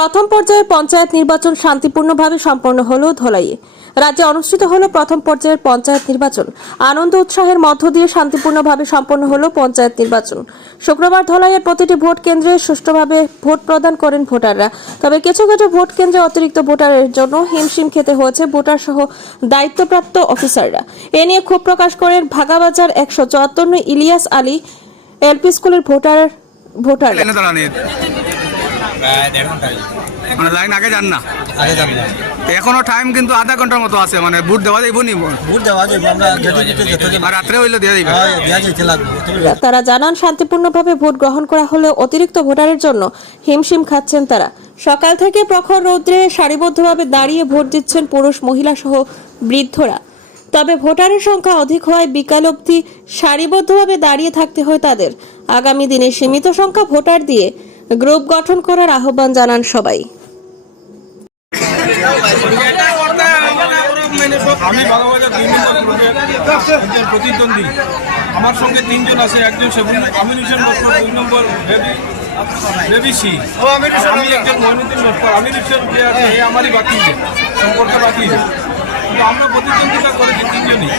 প্রথম পর্যায়ের পঞ্চায়েত নির্বাচন শান্তিপূর্ণভাবে সম্পন্ন হল ধলাইয়ে রাজ্যে অনুষ্ঠিত হলো প্রথম পর্যায়ের পঞ্চায়েত নির্বাচন। আনন্দ উৎসাহের মধ্য দিয়ে শান্তিপূর্ণভাবে সম্পন্ন হলো পঞ্চায়েত নির্বাচন। শুক্রবার ধলাইয়ের প্রতিটি ভোট কেন্দ্রে সুষ্ঠুভাবে ভোট প্রদান করেন ভোটাররা। তবে কিছু কিছু ভোট কেন্দ্রে অতিরিক্ত ভোটারের জন্য হিমশিম খেতে হয়েছে ভোটার সহ দায়িত্বপ্রাপ্ত অফিসাররা। এ নিয়ে ক্ষোভ প্রকাশ করেন ভাগাবাজার একশো চুয়াত্তর ইলিয়াস আলী এলপি স্কুলের ভোটার প্রায় দেড় ঘণ্টা মানে লাইন আগে যান না? আগে যাব না। এখনও টাইম কিন্তু আধা ঘণ্টার মতো আছে মানে বুট দেওয়া যাইব নি? ভোট দেওয়া যাবে আমরা আর রাত্রে হইলে দিয়ে দিবে হয় দেওয়া লাগবে তুমি তারা জানান শান্তিপূর্ণভাবে ভোট গ্রহণ করা হলেও অতিরিক্ত ভোটারের জন্য হিমশিম খাচ্ছেন তারা। সকাল থেকে প্রখর রৌদ্রে সারিবদ্ধভাবে দাঁড়িয়ে ভোট দিচ্ছেন পুরুষ মহিলা সহ বৃদ্ধরা। তবে ভোটারের সংখ্যা অধিক হওয়ায় বিকাল অবধি সারিবদ্ধভাবে দাঁড়িয়ে থাকতে হয় তাদের। আগামী দিনে সীমিত সংখ্যা ভোটার দিয়ে গ্রুপ গঠন করার আহ্বান জানান সবাই। আমি বাগাবাজার দুই নম্বর একজন প্রতিদ্বন্দ্বী। আমার সঙ্গে তিনজন আছে একজন লস্কর দুই নম্বর আমি একজন মইনুদ্দিন লস্কর আমিনুশন যে আছে এ আমারই বাকি সম্পর্ক বাকি কিন্তু আমরা প্রতিদ্বন্দ্বিতা করেছি তিনজনই।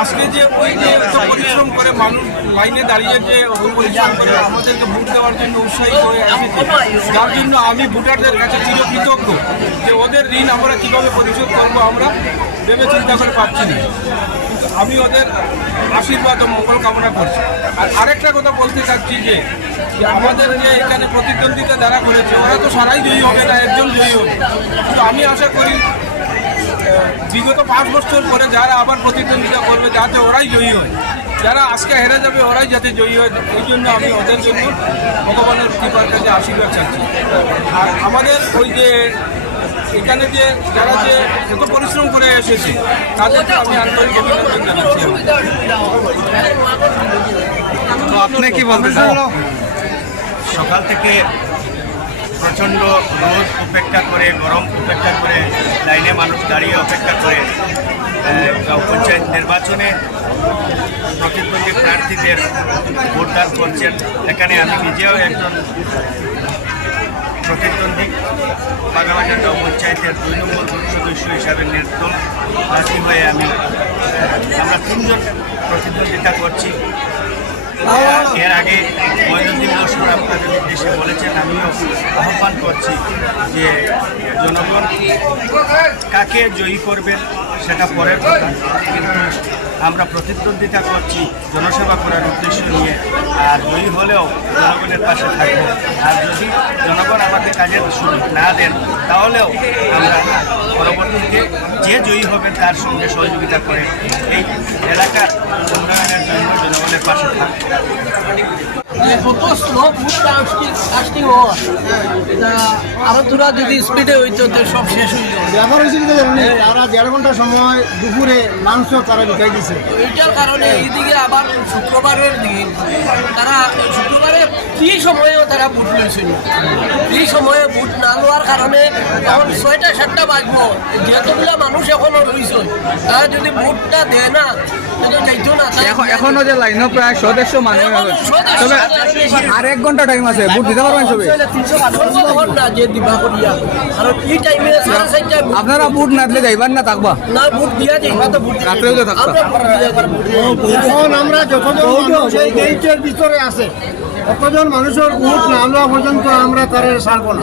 আজকে যে ওই যে পরিশ্রম করে মানুষ লাইনে দাঁড়িয়ে যে পরিশ্রম করে আমাদেরকে ভোট দেওয়ার জন্য উৎসাহিত হয়ে এসেছে, যার জন্য আমি ভোটারদের কাছে চিরকৃতজ্ঞ যে ওদের ঋণ আমরা কীভাবে পরিশোধ করব আমরা ভেবে চিন্তা করে পাচ্ছি না। আমি ওদের আশীর্বাদ ও মঙ্গল কামনা করছি। আর আরেকটা কথা বলতে চাচ্ছি যে আমাদের যে এখানে প্রতিদ্বন্দ্বিতা যারা করেছে, ওরা তো সারাই জয়ী হবে না, একজন জয়ী হবে। কিন্তু আমি আশা করি বিগত পাঁচ বছর পরে যারা আবার প্রতিদ্বন্দ্বিতা করবে যাতে ওরাই জয়ী হয়। যারা আজকে হেরে যাবে ওরাই যাতে জয়ী হয়। এই জন্য আমি ওদের জন্য ভগবানের কৃপার কাছে আশীর্বাদ চাচ্ছি। আর আমাদের ওই যে এখানে যে যারা যে এত পরিশ্রম করে এসেছে তাদেরকে আমি আন্তরিক অভিনন্দন জানাচ্ছি আপনি কি বলতে চান? সকাল থেকে প্রচণ্ড রোদ উপেক্ষা করে, গরম উপেক্ষা করে, লাইনে মানুষ দাঁড়িয়ে অপেক্ষা করে পঞ্চায়েত নির্বাচনে প্রতিদ্বন্দ্বী প্রার্থীদের ভোটদান করছেন। এখানে আমি নিজেও একজন প্রতিদ্বন্দ্বী। বাগাবাজার গাঁও পঞ্চায়েতের দুই নম্বর সদস্য হিসাবে নির্দল প্রার্থী হয়ে আমি আমরা তিনজন প্রতিদ্বন্দ্বিতা করছি। এর আগে মহিনুদ্দিন লস্কর আপনাদের উদ্দেশ্যে বলেছেন, আমিও আহ্বান করছি যে জনগণ কাকে জয়ী করবেন সেটা পরের কথা। কিন্তু আমরা প্রতিদ্বন্দ্বিতা করছি জনসেবা করার উদ্দেশ্য নিয়ে। আর জয়ী হলেও জনগণের পাশে থাকব। আর যদি জনগণ আমাদের কাজের সুযোগ না দেন, তাহলেও আমরা পরবর্তীতে যে জয়ী হবেন তার সঙ্গে সহযোগিতা করে এই এলাকার উন্নয়নের জন্য জনগণের পাশে থাকব কত স্লো ফুড কাস্টিং কাস্টিং হওয়া এটা আরও দূরা যদি স্পিডে হইতো তো সব শেষ হইতো ব্যাপার হয়েছে কি জানেন তারা দেড় ঘণ্টা সময় দুপুরে মাংস তারা বিকাই দিছে। এইটার কারণে এইদিকে আবার শুক্রবারের দিন তারা শুক্রবারে ফ্রি সময়েও তারা বুট লইছিল ফ্রি সময়ে বুট না লওয়ার কারণে এখন ছয়টা সাতটা বাজবো। যেহেতুগুলা মানুষ এখনও রইছে তারা যদি বুটটা দেয় না এখন এখনও যে লাইনও প্রায় সদস্য মানে তবে আর এক ঘণ্টা টাইম আছে ভোট দিতে পারবেন সবে আপনারা ভোট না দিলে যাইবার না থাকবা? রাত্রেও তো থাকবা। আমরা গেইটের ভিতরে আছে কতজন মানুষের ভোট না নেওয়া পর্যন্ত আমরা তারা ছাড়বো না।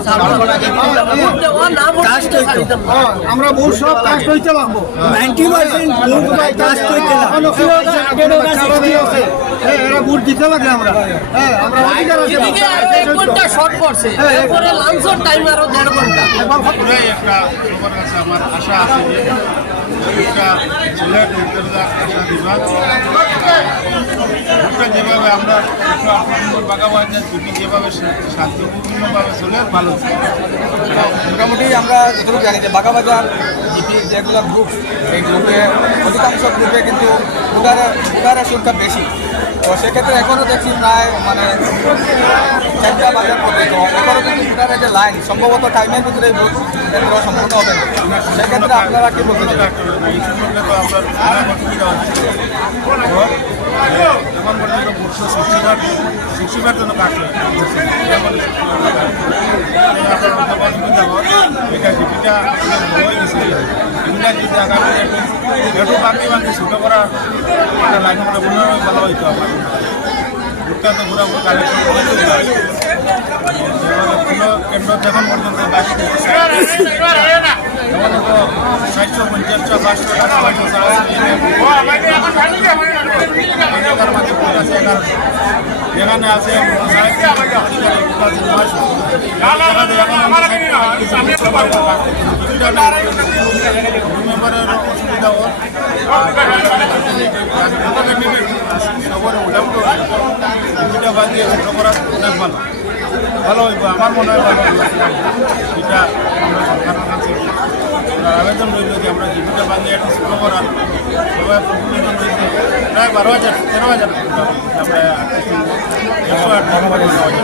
হ্যাঁ, আমরা ভোট সব কাস্ট হইতে লাগবো। নাইনটি পার্সেন্ট কাস্ট হইতে আছে এরা ভোট দিতে লাগে আমরা। হ্যাঁ আমরা অধিকার আছে। ঘণ্টা শর্ট পড়ছে এরপরে লাঞ্চের টাইম আরও দেড় ঘণ্টা। একটা কাছে আমার আশা আছে ভোটটা যেভাবে আমরা একশো আট নম্বর বাগাবাজার দুটি যেভাবে শান্তিপূর্ণভাবে চলে ভালো মোটামুটি আমরা যতটুকু জানি যে বাগাবাজার জিপি যেগুলো গ্রুপ এই গ্রুপে অধিকাংশ গ্রুপে কিন্তু ভোটারের ভোটারের সংখ্যা বেশি। তো সেক্ষেত্রে এখনও দেখছি প্রায় মানে চারটা বাজার পর্যন্ত এখনও কিন্তু ভোটারের যে লাইন, সম্ভবত টাইমের ভিতরে সম্পূর্ণ হবে না। সেক্ষেত্রে আপনারা কি বলতে চান? এখন পর্যন্ত হয়ে? একটু একটু বাকি ছোটো করা একটা লাইন করে মনে হয় ভালো হইতো আমার ভুট্টা তো পুরোপুরি কালেকশন করে কেন্দ্র যখন পর্যন্ত বাকি সাড়ে তিন হাজার, আছে নয়শো। যেখানে এখন আমরা ষাট টাকা দিয়েছি, দুশো টাকা পাচ্ছি। কিছুটা না, দুই নম্বরের অসুবিধা। আর সবার মোটামুটি কিছুটা বাদ দিয়ে ছোটো করা অনেক ভালো ভালো হইব আমার মনে হয় ভালো এটা আমরা সরকারের কাছে আবেদন রইল যে আমরা জীবিকা বাঁধিয়ে একটা ছোটো করার সবাই প্রায় বারো হাজার তেরো হাজার আমরা একশো আট হাজার